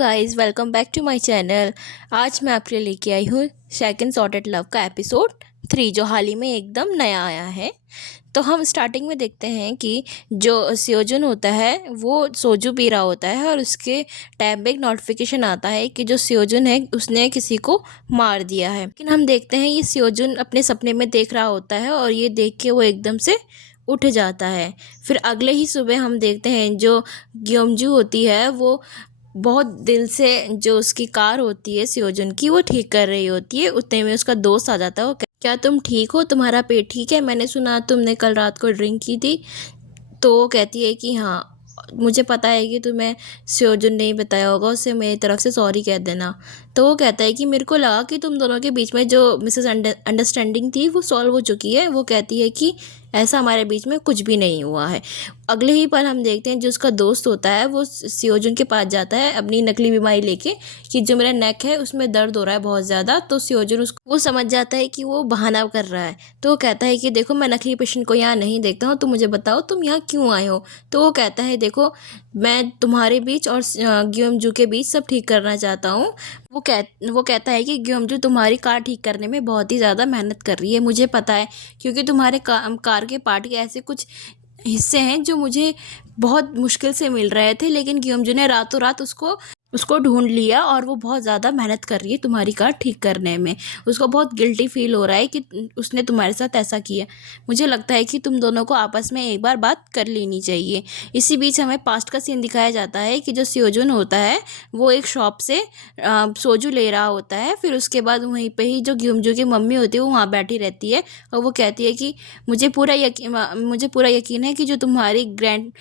Guys, welcome back to my channel. आज मैं आपके लिए लेके आई हूँ सेकंड सॉर्टेड लव का एपिसोड 3 जो हाल ही में एकदम नया आया है। तो हम स्टार्टिंग में देखते हैं कि जो सियोजुन होता है वो सोजू पी रहा होता है और उसके टैब में एक नोटिफिकेशन आता है कि जो सियोजुन है उसने किसी को मार दिया है। लेकिन हम देखते हैं ये सियोजुन अपने सपने में देख रहा होता है और ये देख के वो एकदम से उठ जाता है। फिर अगले ही सुबह हम देखते हैं जो ग्योमजू होती है वो बहुत दिल से जो उसकी कार होती है सियोजुन की वो ठीक कर रही होती है। उतने में उसका दोस्त आ जाता है। वो क्या तुम ठीक हो, तुम्हारा पेट ठीक है? मैंने सुना तुमने कल रात को ड्रिंक की थी। तो वो कहती है कि हाँ, मुझे पता है कि तुम्हें सियोजुन नहीं बताया होगा, उससे मेरी तरफ से सॉरी कह देना। तो वो कहता है कि मेरे को लगा कि तुम दोनों के बीच में जो मिसेस अंडरस्टैंडिंग थी वो सॉल्व हो चुकी है। वो कहती है कि ऐसा हमारे बीच में कुछ भी नहीं हुआ है। अगले ही पल हम देखते हैं जो उसका दोस्त होता है वो सियोजुन के पास जाता है अपनी नकली बीमारी लेके कि जो मेरा नेक है उसमें दर्द हो रहा है बहुत ज़्यादा। तो सियोजुन उसको वो समझ जाता है कि वो बहाना कर रहा है। तो वो कहता है कि देखो, मैं नकली पेशेंट को यहाँ नहीं देखता हूँ, तुम मुझे बताओ तुम यहाँ क्यों आए हो। तो वो कहता है देखो, मैं तुम्हारे बीच और ग्योमजू के बीच सब ठीक करना चाहता हूँ। वो कहता है कि ग्योमजू तुम्हारी कार ठीक करने में बहुत ही ज़्यादा मेहनत कर रही है, मुझे पता है, क्योंकि तुम्हारे कार के पार्ट के ऐसे कुछ हिस्से हैं जो मुझे बहुत मुश्किल से मिल रहे थे, लेकिन ग्योमजू ने रातों रात उसको ढूंढ लिया और वो बहुत ज़्यादा मेहनत कर रही है तुम्हारी कार ठीक करने में। उसको बहुत गिल्टी फील हो रहा है कि उसने तुम्हारे साथ ऐसा किया। मुझे लगता है कि तुम दोनों को आपस में एक बार बात कर लेनी चाहिए। इसी बीच हमें पास्ट का सीन दिखाया जाता है कि जो सियोजुन होता है वो एक शॉप से सोजू ले रहा होता है। फिर उसके बाद वहीं पे ही जो ग्योमजू की मम्मी होती है वो वहाँ बैठी रहती है और वो कहती है कि मुझे पूरा यकीन है कि जो तुम्हारी ग्रैंड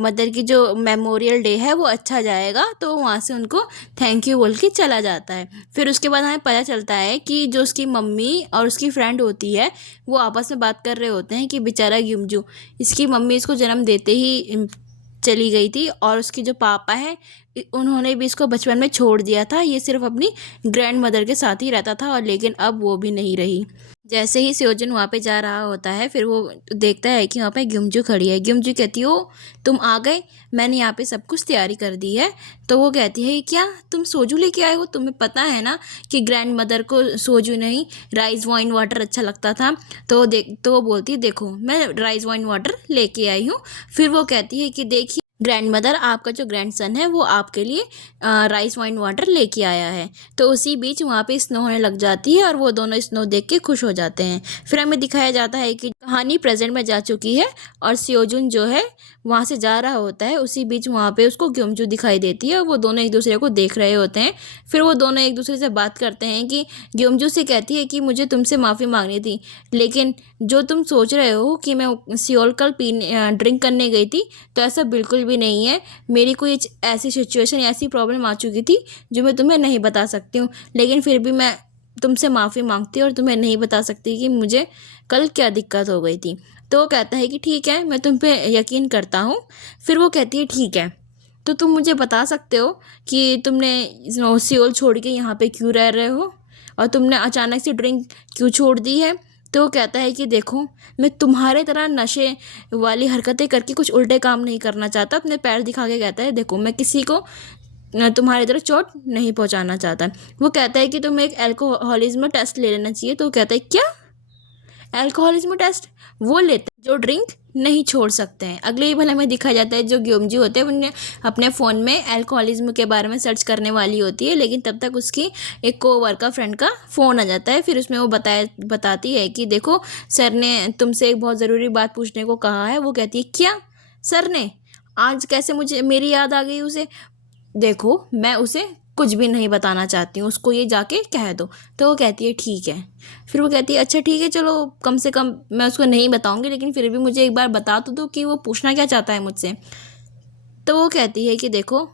मदर की जो मेमोरियल डे है वो अच्छा जाएगा। तो वहाँ से उनको थैंक यू बोल के चला जाता है। फिर उसके बाद हमें पता चलता है कि जो उसकी मम्मी और उसकी फ्रेंड होती है वो आपस में बात कर रहे होते हैं कि बेचारा ग्योमजू, इसकी मम्मी इसको जन्म देते ही चली गई थी और उसके जो पापा हैं उन्होंने भी इसको बचपन में छोड़ दिया था। ये सिर्फ अपनी ग्रैंड मदर के साथ ही रहता था और लेकिन अब वो भी नहीं रही। जैसे ही सियोजुन वहाँ पे जा रहा होता है फिर वो देखता है कि वहाँ पे ग्योमजू खड़ी है। ग्योमजू कहती है, ओ तुम आ गए, मैंने यहाँ पे सब कुछ तैयारी कर दी है। तो वो कहती है, क्या तुम सोजू लेके आए हो? तुम्हें पता है ना कि ग्रैंड मदर को सोजू नहीं राइस वाइन वाटर अच्छा लगता था। तो वो बोलती है, देखो मैं राइस वाइन वाटर लेके आई हूँ। फिर वो कहती है कि देखिए ग्रैंड मदर, आपका जो ग्रैंड सन है वो आपके लिए राइस वाइन वाटर लेके आया है। तो उसी बीच वहाँ पे स्नो होने लग जाती है और वो दोनों स्नो देख के खुश हो जाते हैं। फिर हमें दिखाया जाता है कि कहानी प्रेजेंट में जा चुकी है और सियोजुन जो है वहाँ से जा रहा होता है। उसी बीच वहाँ पे उसको ग्योमजू दिखाई देती है और वो दोनों एक दूसरे को देख रहे होते हैं। फिर वो दोनों एक दूसरे से बात करते हैं कि ग्योमजू से कहती है कि मुझे तुमसे माफ़ी मांगनी थी, लेकिन जो तुम सोच रहे हो कि मैं सियोल कल ड्रिंक करने गई थी, तो ऐसा बिल्कुल भी नहीं है। मेरी कोई ऐसी सिचुएशन ऐसी प्रॉब्लम आ चुकी थी जो मैं तुम्हें नहीं बता सकती हूँ, लेकिन फिर भी मैं तुमसे माफ़ी मांगती और तुम्हें नहीं बता सकती कि मुझे कल क्या दिक्कत हो गई थी। तो वो कहता है कि ठीक है, मैं तुम पे यकीन करता हूँ। फिर वो कहती है ठीक है, तो तुम मुझे बता सकते हो कि तुमने सियोल छोड़ के यहाँ पे क्यों रह रहे हो और तुमने अचानक से ड्रिंक क्यों छोड़ दी है। तो वो कहता है कि देखो, मैं तुम्हारे तरह नशे वाली हरकतें करके कुछ उल्टे काम नहीं करना चाहता। अपने पैर दिखा के कहता है, देखो मैं किसी को तुम्हारी तरह चोट नहीं पहुंचाना चाहता। वो कहता है कि तुम्हें एक अल्कोहलिज्म टेस्ट ले लेना चाहिए। तो वो कहता है, क्या अल्कोहलिज्म टेस्ट? वो लेते हैं जो ड्रिंक नहीं छोड़ सकते हैं। अगले ही भले हमें दिखाया जाता है जो ग्योमजू होते हैं उन्हें अपने फ़ोन में अल्कोहलिज्म के बारे में सर्च करने वाली होती है, लेकिन तब तक उसकी एक कोवर्कर फ्रेंड का फ़ोन आ जाता है। फिर उसमें वो बताती है कि देखो, सर ने तुमसे एक बहुत ज़रूरी बात पूछने को कहा है। वो कहती है, क्या सर ने? आज कैसे मुझे मेरी याद आ गई उसे? देखो, मैं उसे कुछ भी नहीं बताना चाहती हूँ, उसको ये जाके कह दो। तो वो कहती है ठीक है। फिर वो कहती है अच्छा ठीक है, चलो कम से कम मैं उसको नहीं बताऊँगी, लेकिन फिर भी मुझे एक बार बता तो दो कि वो पूछना क्या चाहता है मुझसे। तो वो कहती है कि देखो,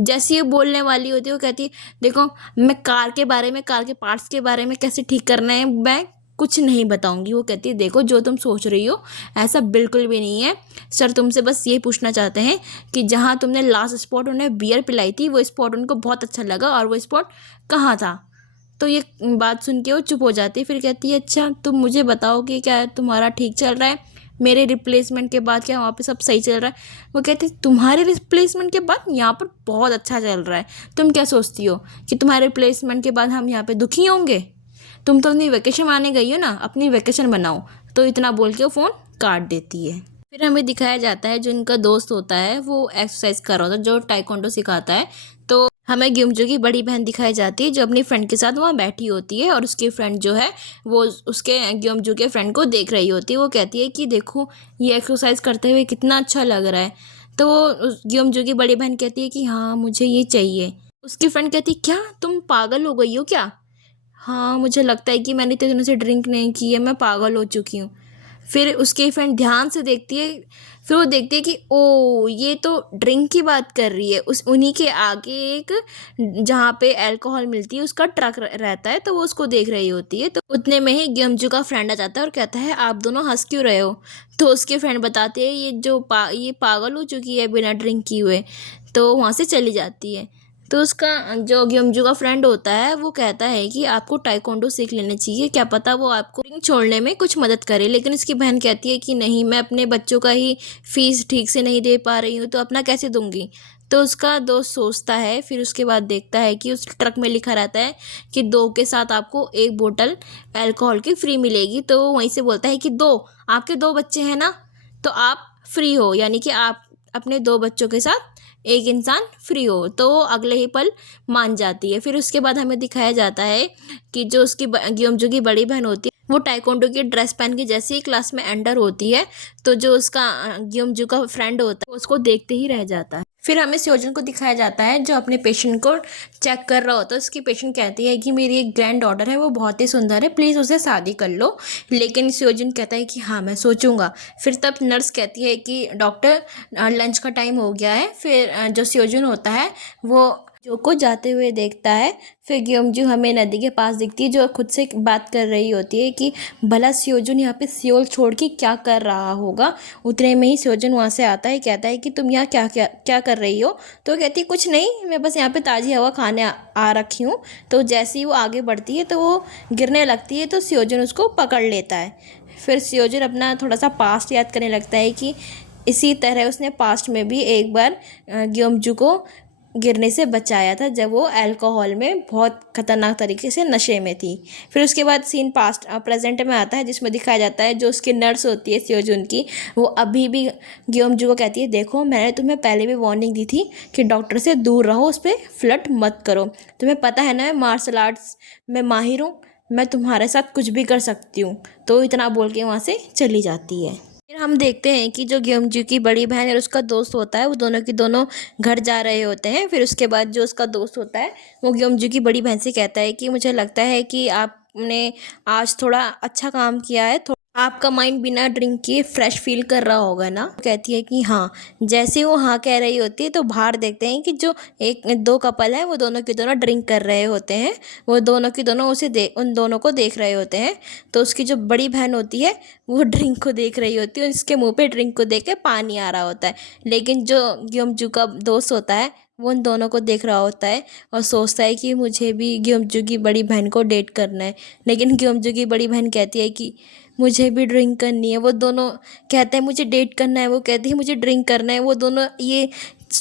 जैसी ये बोलने वाली होती है वो कहती है, देखो मैं कार के बारे में, कार के पार्ट्स के बारे में कैसे ठीक करना है मैं कुछ नहीं बताऊंगी। वो कहती है देखो, जो तुम सोच रही हो ऐसा बिल्कुल भी नहीं है। सर तुमसे बस ये पूछना चाहते हैं कि जहाँ तुमने लास्ट स्पॉट उन्हें बियर पिलाई थी वो स्पॉट उनको बहुत अच्छा लगा और वो स्पॉट कहाँ था। तो ये बात सुन के वो चुप हो जाती है। फिर कहती है अच्छा तुम मुझे बताओ कि क्या तुम्हारा ठीक चल रहा है? मेरे रिप्लेसमेंट के बाद क्या वहाँ पे सब सही चल रहा है? वो कहती तुम्हारे रिप्लेसमेंट के बाद यहाँ पर बहुत अच्छा चल रहा है। तुम क्या सोचती हो कि तुम्हारे रिप्लेसमेंट के बाद हम यहाँ पे दुखी होंगे? तुम तो अपनी वेकेशन मारने गई हो ना, अपनी वेकेशन बनाओ। तो इतना बोल के वो फ़ोन काट देती है। फिर हमें दिखाया जाता है जो इनका दोस्त होता है वो एक्सरसाइज कर रहा होता है, जो टाइकोंडो सिखाता है। तो हमें ग्योमजू की बड़ी बहन दिखाई जाती है जो अपनी फ्रेंड के साथ वहाँ बैठी होती है, और उसकी फ्रेंड जो है वो उसके ग्योमजू के फ्रेंड को देख रही होती है। वो कहती है कि देखो ये एक्सरसाइज करते हुए कितना अच्छा लग रहा है। तो उस ग्योमजू की बड़ी बहन कहती है कि हाँ मुझे ये चाहिए। उसकी फ्रेंड कहती है क्या तुम पागल हो गई हो क्या? हाँ मुझे लगता है कि मैंने इतने दिनों से ड्रिंक नहीं की है, मैं पागल हो चुकी हूँ। फिर उसकी फ्रेंड ध्यान से देखती है, फिर वो देखती है कि ओ ये तो ड्रिंक की बात कर रही है। उस उन्हीं के आगे एक जहाँ पे अल्कोहल मिलती है उसका ट्रक रहता है, तो वो उसको देख रही होती है। तो उतने में ही ग्योमजू का फ्रेंड आ जाता है और कहता है आप दोनों हंस क्यों रहे हो? तो उसके फ्रेंड बताते हैं ये पागल हो चुकी है बिना ड्रिंक किए हुए। तो वहाँ से चली जाती है। तो उसका जो ग्योमजू का फ्रेंड होता है वो कहता है कि आपको टाइकोंडो सीख लेना चाहिए, क्या पता वो आपको रिंग छोड़ने में कुछ मदद करे। लेकिन उसकी बहन कहती है कि नहीं, मैं अपने बच्चों का ही फीस ठीक से नहीं दे पा रही हूँ तो अपना कैसे दूंगी। तो उसका दोस्त सोचता है, फिर उसके बाद देखता है कि उस ट्रक में लिखा रहता है कि 2 के साथ आपको 1 बोतल अल्कोहल की फ्री मिलेगी। तो वो वहीं से बोलता है कि आपके 2 बच्चे हैं ना, तो आप फ्री हो, यानी कि आप अपने 2 बच्चों के साथ एक इंसान फ्री हो। तो वो अगले ही पल मान जाती है। फिर उसके बाद हमें दिखाया जाता है कि जो उसकी ग्योमजू की बड़ी बहन होती है वो टाइकोंडो की ड्रेस पहन के जैसे ही क्लास में एंटर होती है, तो जो उसका ग्योमजू का फ्रेंड होता है उसको देखते ही रह जाता है। फिर हमें स्योजन को दिखाया जाता है जो अपने पेशेंट को चेक कर रहा होता है। उसकी पेशेंट कहती है कि मेरी एक ग्रैंड डॉटर है, वो बहुत ही सुंदर है, प्लीज़ उसे शादी कर लो। लेकिन स्योजन कहता है कि हाँ मैं सोचूंगा। फिर तब नर्स कहती है कि डॉक्टर लंच का टाइम हो गया है। फिर जो स्योजन होता है वो जो को जाते हुए देखता है। फिर ग्योमजू हमें नदी के पास दिखती है जो खुद से बात कर रही होती है कि भला स्योजन यहाँ पे सियोल छोड़ के क्या कर रहा होगा। उतने में ही स्योजन वहाँ से आता है, कहता है कि तुम यहाँ क्या क्या क्या कर रही हो? तो कहती है कुछ नहीं, मैं बस यहाँ पे ताज़ी हवा खाने आ रखी हूँ। तो जैसे ही वो आगे बढ़ती है तो वो गिरने लगती है, तो स्योजन उसको पकड़ लेता है। फिर स्योजन अपना थोड़ा सा पास्ट याद करने लगता है कि इसी तरह उसने पास्ट में भी एक बार ग्योमजू को गिरने से बचाया था जब वो अल्कोहल में बहुत ख़तरनाक तरीके से नशे में थी। फिर उसके बाद सीन पास्ट प्रेजेंट में आता है जिसमें दिखाया जाता है जो उसकी नर्स होती है स्योजन की, वो अभी भी ग्योमजू को कहती है देखो मैंने तुम्हें पहले भी वार्निंग दी थी कि डॉक्टर से दूर रहो, उस पर फ्लर्ट मत करो। तुम्हें पता है ना मैं मार्शल आर्ट्स में माहिर हूँ, मैं तुम्हारे साथ कुछ भी कर सकती हूँ। तो इतना बोल के वहाँ से चली जाती है। फिर हम देखते हैं कि जो ग्योमजू की बड़ी बहन और उसका दोस्त होता है वो दोनों की दोनों घर जा रहे होते हैं। फिर उसके बाद जो उसका दोस्त होता है वो ग्योमजू की बड़ी बहन से कहता है कि मुझे लगता है कि आपने आज थोड़ा अच्छा काम किया है, आपका माइंड बिना ड्रिंक किए फ्रेश फील कर रहा होगा ना। कहती है कि हाँ। जैसे वो हाँ कह रही होती है तो बाहर देखते हैं कि जो 2 कपल हैं वो दोनों के दोनों ड्रिंक कर रहे होते हैं। वो दोनों की दोनों उन दोनों को देख रहे होते हैं। तो उसकी जो बड़ी बहन होती है वो ड्रिंक को देख रही होती है और इसके मुंह पे ड्रिंक को देख के पानी आ रहा होता है। लेकिन जो ग्योमजू का दोस्त होता है वो उन दोनों को देख रहा होता है और सोचता है कि मुझे भी ग्योमजू की बड़ी बहन को डेट करना है। लेकिन ग्योमजू की बड़ी बहन कहती है कि मुझे भी ड्रिंक करनी है। वो दोनों कहते हैं मुझे डेट करना है, वो कहती है मुझे ड्रिंक करना है। वो दोनों ये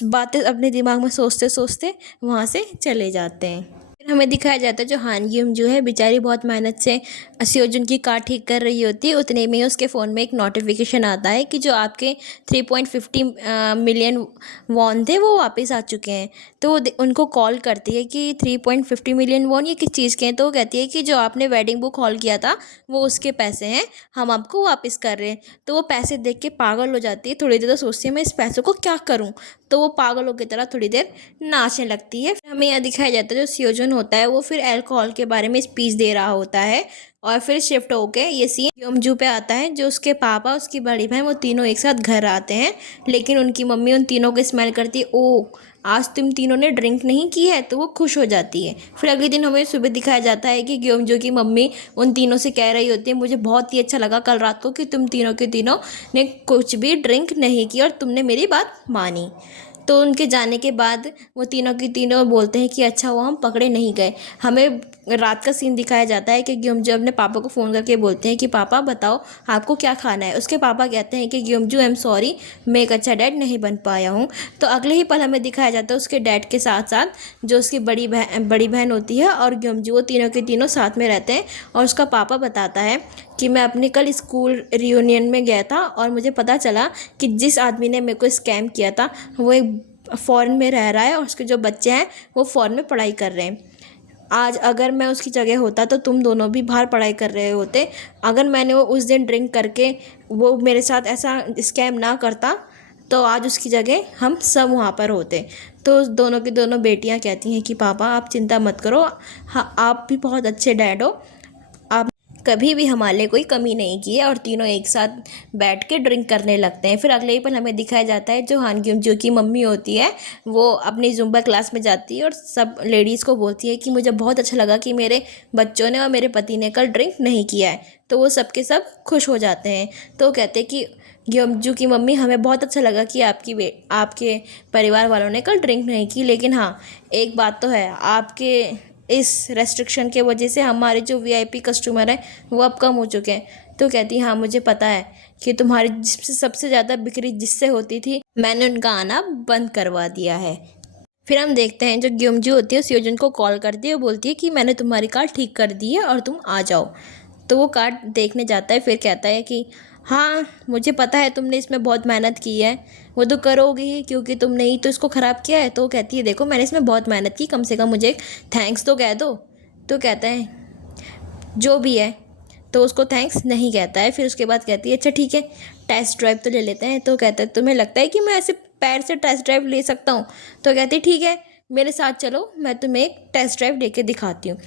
बातें अपने दिमाग में सोचते सोचते वहाँ से चले जाते हैं। फिर हमें दिखाया जाता है जो हान ग्यूम जो है बेचारी बहुत मेहनत से स्योजन की कार ठीक कर रही होती है। उतने में उसके फ़ोन में एक नोटिफिकेशन आता है कि जो आपके 3.50 मिलियन वॉन थे वो वापस आ चुके हैं। तो वो उनको कॉल करती है कि 3.50 मिलियन वॉन ये किस चीज़ के हैं। तो वो कहती है कि जो आपने वेडिंग बुक हॉल किया था वो उसके पैसे हैं, हम आपको वापस कर रहे हैं। तो वो पैसे देख के पागल हो जाती है। थोड़ी देर तो सोचती है मैं इस पैसों को क्या करूँ। तो वो पागलों की तरह थोड़ी देर नाचने लगती है। हमें यहाँ दिखाया जाता है जो स्योजन होता है वो फिर अल्कोहल के बारे में स्पीच दे रहा होता है। और फिर शिफ्ट होके ये सीन ग्योमजू पे आता है। जो उसके पापा उसकी बड़ी बहन वो तीनों एक साथ घर आते हैं। लेकिन उनकी मम्मी उन तीनों को स्मेल करती है, ओ आज तुम तीनों ने ड्रिंक नहीं की है, तो वो खुश हो जाती है। फिर अगले दिन हमें सुबह दिखाया जाता है कि ग्योमजू की मम्मी उन तीनों से कह रही होती है मुझे बहुत ही अच्छा लगा कल रात को कि तुम तीनों के तीनों ने कुछ भी ड्रिंक नहीं की और तुमने मेरी बात मानी। तो उनके जाने के बाद वो तीनों की तीनों बोलते हैं कि अच्छा वो हम पकड़े नहीं गए। हमें रात का सीन दिखाया जाता है कि ग्योमजू अपने पापा को फ़ोन करके बोलते हैं कि पापा बताओ आपको क्या खाना है। उसके पापा कहते हैं कि ग्योमजू आई एम सॉरी, मैं एक अच्छा डैड नहीं बन पाया हूँ। तो अगले ही पल हमें दिखाया जाता है उसके डैड के साथ साथ जो उसकी बड़ी बहन होती है और ग्योमजू, वो तीनों के तीनों साथ में रहते हैं। और उसका पापा बताता है कि मैं अपने कल स्कूल रियूनियन में गया था और मुझे पता चला कि जिस आदमी ने मेरे को स्कैम किया था वो एक फ़ॉरेन में रह रहा है और उसके जो बच्चे हैं वो फ़ॉरेन में पढ़ाई कर रहे हैं। आज अगर मैं उसकी जगह होता तो तुम दोनों भी बाहर पढ़ाई कर रहे होते। अगर मैंने वो उस दिन ड्रिंक करके वो मेरे साथ ऐसा स्कैम ना करता तो आज उसकी जगह हम सब वहाँ पर होते। तो दोनों की दोनों बेटियाँ कहती हैं कि पापा आप चिंता मत करो, हाँ आप भी बहुत अच्छे डैड हो, आप कभी भी हमारे लिए कोई कमी नहीं की है। और तीनों एक साथ बैठ के ड्रिंक करने लगते हैं। फिर अगले ही पल हमें दिखाया जाता है जो हान ग्यूम जो की मम्मी होती है वो अपनी जुम्बा क्लास में जाती है और सब लेडीज़ को बोलती है कि मुझे बहुत अच्छा लगा कि मेरे बच्चों ने और मेरे पति ने कल ड्रिंक नहीं किया है। तो वो सब के सब खुश हो जाते हैं। तो वो कहते हैं कि ग्योमजू की मम्मी हमें बहुत अच्छा लगा कि आपके परिवार वालों ने कल ड्रिंक नहीं की, लेकिन हाँ एक बात तो है, आपके इस रेस्ट्रिक्शन के वजह से हमारे जो वीआईपी कस्टमर हैं वो अब कम हो चुके हैं। तो कहती हाँ मुझे पता है कि तुम्हारी जिससे सबसे ज़्यादा बिक्री जिससे होती थी मैंने उनका आना बंद करवा दिया है। फिर हम देखते हैं जो ग्योमजू होती है सियोजुन को कॉल करती है, वो बोलती है कि मैंने तुम्हारी कार ठीक कर दी है और तुम आ जाओ। तो वो कार देखने जाता है, फिर कहता है कि हाँ मुझे पता है तुमने इसमें बहुत मेहनत की है, वो तो करोगे ही क्योंकि तुमने ही तो इसको ख़राब किया है। तो वो कहती है देखो मैंने इसमें बहुत मेहनत की, कम से कम मुझे एक थैंक्स तो कह दो। तो कहता है जो भी है, तो उसको थैंक्स नहीं कहता है। फिर उसके बाद कहती है अच्छा ठीक है टेस्ट ड्राइव तो ले लेते हैं। तो कहता है तुम्हें लगता है कि मैं ऐसे पैर से टेस्ट ड्राइव ले सकता हूँ? तो कहती है ठीक है मेरे साथ चलो, मैं तुम्हें एक टेस्ट ड्राइव लेके दिखाती हूँ।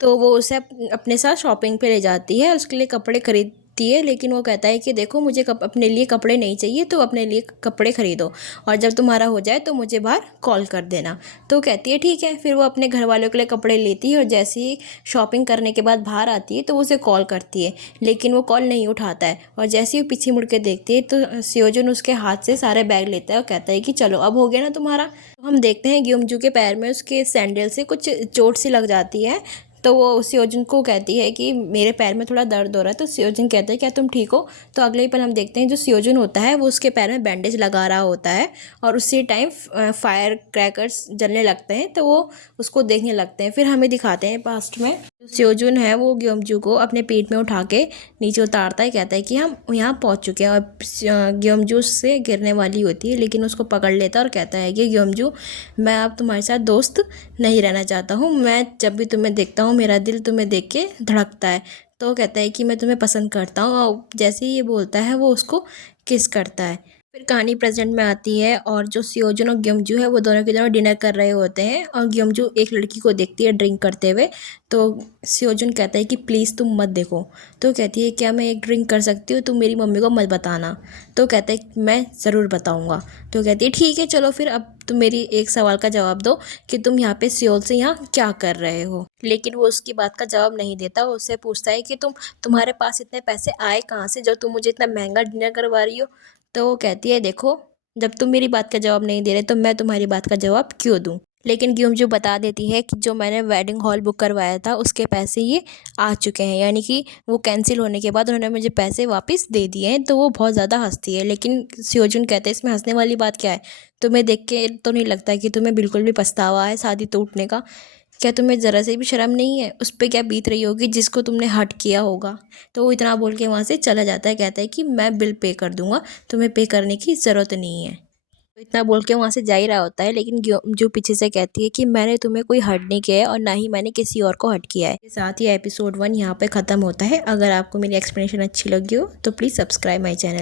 तो वो उसे अपने साथ शॉपिंग पे ले जाती है और उसके लिए कपड़े खरीदती है, लेकिन वो कहता है कि देखो मुझे अपने लिए कपड़े नहीं चाहिए, तो अपने लिए कपड़े खरीदो और जब तुम्हारा हो जाए तो मुझे बाहर कॉल कर देना। तो कहती है ठीक है। फिर वो अपने घर वालों के लिए कपड़े लेती है और जैसे ही शॉपिंग करने के बाद बाहर आती है तो वो उसे कॉल करती है, लेकिन वो कॉल नहीं उठाता है। और जैसे ही पीछे मुड़ के देखती है तो सियोजुन उसके हाथ से सारे बैग लेता है और कहता है कि चलो अब हो गया ना तुम्हारा। तो हम देखते हैं ग्योमजू के पैर में उसके सैंडल से कुछ चोट सी लग जाती है। तो वो सियोजुन को कहती है कि मेरे पैर में थोड़ा दर्द हो रहा है। तो सियोजुन कहता है क्या तुम ठीक हो? तो अगले ही पल हम देखते हैं जो सियोजुन होता है वो उसके पैर में बैंडेज लगा रहा होता है और उसी टाइम फायर क्रैकर्स जलने लगते हैं। तो वो उसको देखने लगते हैं। फिर हमें दिखाते हैं पास्ट में सियोजुन है वो ग्योमजू को अपने पीठ में उठा के नीचे उतारता है, कहता है कि हम यहाँ पहुँच चुके हैं। और ग्योमजू से गिरने वाली होती है लेकिन उसको पकड़ लेता है और कहता है कि ग्योमजू मैं अब तुम्हारे साथ दोस्त नहीं रहना चाहता हूँ, मैं जब भी तुम्हें देखता हूँ मेरा दिल तुम्हें देख के धड़कता है। तो वो कहता है कि मैं तुम्हें पसंद करता हूँ और जैसे ही ये बोलता है वो उसको किस करता है। फिर कहानी प्रेजेंट में आती है और जो सियोजुन और ग्योमजू है वो दोनों के दोनों डिनर कर रहे होते हैं और ग्योमजू एक लड़की को देखती है ड्रिंक करते हुए। तो सियोजुन कहता है कि प्लीज़ तुम मत देखो। तो कहती है क्या मैं एक ड्रिंक कर सकती हूँ, तुम मेरी मम्मी को मत बताना। तो कहता है मैं ज़रूर बताऊँगा। तो कहती है ठीक है चलो फिर अब तुम मेरी एक सवाल का जवाब दो कि तुम यहाँ पे सियोल से यहाँ क्या कर रहे हो। लेकिन वो उसकी बात का जवाब नहीं देता। वो उससे पूछता है कि तुम्हारे पास इतने पैसे आए कहाँ से जो तुम मुझे इतना महंगा डिनर करवा रही हो। तो वो कहती है देखो जब तुम मेरी बात का जवाब नहीं दे रहे तो मैं तुम्हारी बात का जवाब क्यों दूँ। लेकिन ग्योमजू बता देती है कि जो मैंने वेडिंग हॉल बुक करवाया था उसके पैसे ये आ चुके हैं, यानी कि वो कैंसिल होने के बाद उन्होंने मुझे पैसे वापस दे दिए हैं। तो वो बहुत ज़्यादा हंसती है, लेकिन सियोजुन कहते हैं इसमें हंसने वाली बात क्या है, तुम्हें देख के तो नहीं लगता कि तुम्हें बिल्कुल भी पछतावा है शादी टूटने का? क्या तुम्हें ज़रा से भी शर्म नहीं है? उस पर क्या बीत रही होगी जिसको तुमने हर्ट किया होगा। तो वो इतना बोल के वहाँ से चला जाता है, कहता है कि मैं बिल पे कर दूंगा, तुम्हें पे करने की ज़रूरत नहीं है। तो इतना बोल के वहाँ से जा ही रहा होता है, लेकिन जो पीछे से कहती है कि मैंने तुम्हें कोई हर्ट नहीं किया है और ना ही मैंने किसी और को हर्ट किया है। इसके साथ ही एपिसोड 1 यहाँ पे ख़त्म होता है। अगर आपको मेरी एक्सप्लेनेशन अच्छी लगी हो तो प्लीज़ सब्सक्राइब माई चैनल।